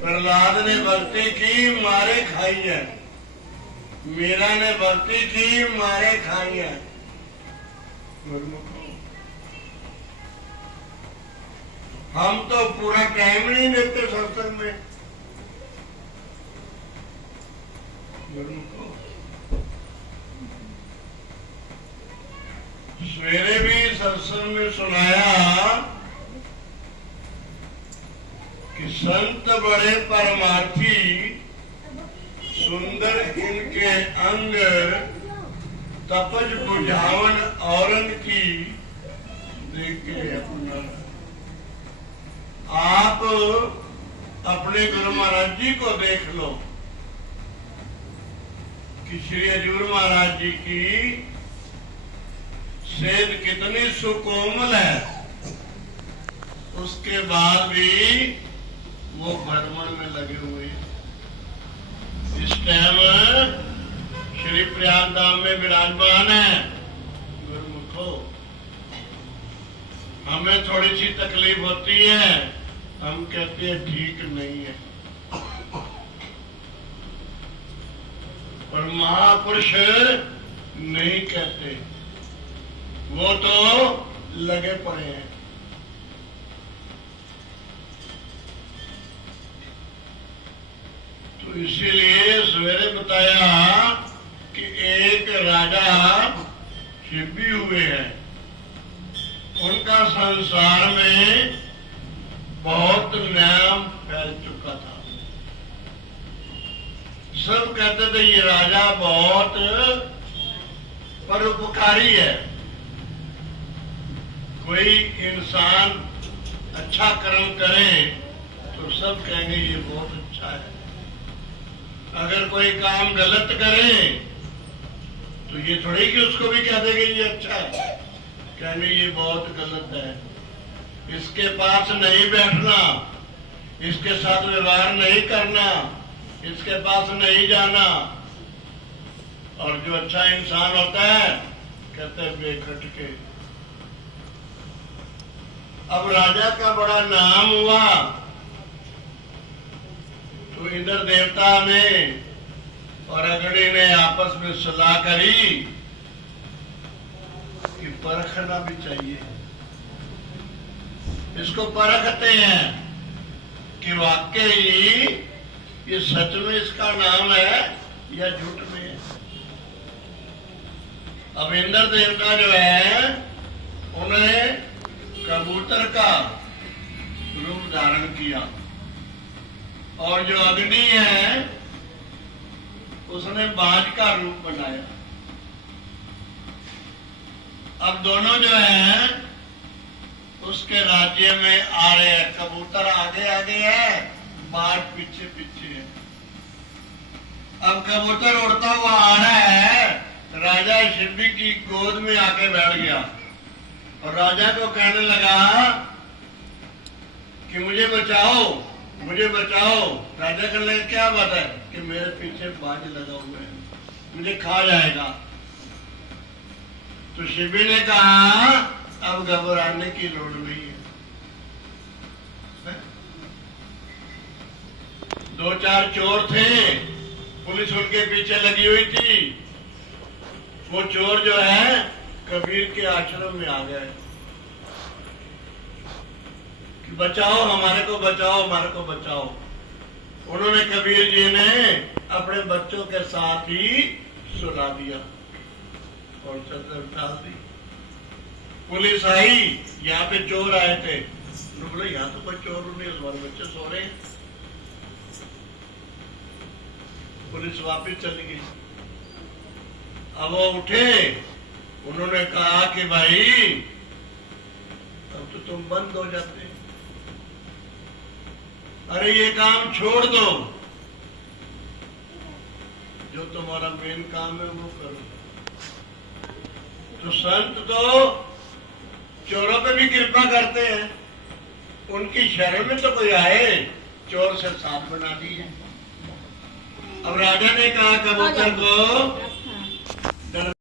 प्रहलाद ने भक्ति की, मारे खाई है। मीरा ने भक्ति की, मारे खाई है। हम तो पूरा टाइम नहीं देते सत्संग में। सवेरे भी सत्संग में सुनाया कि संत बड़े परमार्थी, सुंदर इनके अंग, तपज बुझावन औरन की देखे अपना। आप अपने गुरु महाराज जी को देख लो कि श्री हजूर महाराज जी की सेहत कितनी सुकोमल है, उसके बाद भी वो भ्रमण में लगे हुए। इस टाइम श्री प्रयाग धाम में विराजमान है। गुरुमुखो, हमें थोड़ी सी तकलीफ होती है, हम कहते हैं ठीक नहीं है, पर महापुरुष नहीं कहते, वो तो लगे पड़े हैं। तो इसीलिए सवेरे बताया कि एक राजा शिवी हुए हैं, उनका संसार में बहुत नाम फैल चुका था। सब कहते थे ये राजा बहुत परोपकारी है। कोई इंसान अच्छा कर्म करे तो सब कहेंगे ये बहुत अच्छा है। अगर कोई काम गलत करे तो ये थोड़ी कि उसको भी कह देंगे ये अच्छा है, कहेंगे ये बहुत गलत है, इसके पास नहीं बैठना, इसके साथ व्यवहार नहीं करना, इसके पास नहीं जाना। और जो अच्छा इंसान होता है कहते हैं बेखट के। अब राजा का बड़ा नाम हुआ तो इंद्र देवता ने और अग्नि ने आपस में सलाह करी कि परखना भी चाहिए। इसको परखते हैं कि वाकई ये सच में इसका नाम है या झूठ में है। अब इंद्र देवता जो है उन्हें कबूतर का रूप धारण किया और जो अग्नि है उसने बाज का रूप बनाया। अब दोनों जो है उसके राज्य में आ रहे हैं। कबूतर आगे आगे है, बाज पीछे पीछे है। अब कबूतर उड़ता हुआ आ रहा है, राजा शिवी की गोद में आके बैठ गया और राजा को कहने लगा कि मुझे बचाओ, मुझे बचाओ। राजा कहने लगा क्या बात है कि मेरे पीछे बाज लगा हुआ है, मुझे खा जाएगा। तो शिवी ने कहा अब घबराने की लोड़ नहीं है। दो चार चोर थे, पुलिस उनके पीछे लगी हुई थी। वो चोर जो है कबीर के आश्रम में आ गए कि बचाओ, हमारे को बचाओ, हमारे को बचाओ। उन्होंने कबीर जी ने अपने बच्चों के साथ ही सुला दिया और चदर डाल दी। पुलिस आई, यहाँ पे चोर आए थे, बोले यहाँ तो कोई चोर नहीं, हमारे बच्चे सो रहे हैं। पुलिस वापिस चली गई। अब वो उठे, उन्होंने कहा कि भाई अब तो तुम बंद हो जाते, अरे ये काम छोड़ दो, जो तुम्हारा मेन काम है वो करो। तो संत तो चोरों पे भी कृपा करते हैं, उनकी शरण में तो कोई आए, चोर से साथ बना दिए। अब राजा ने कहा कबूतर को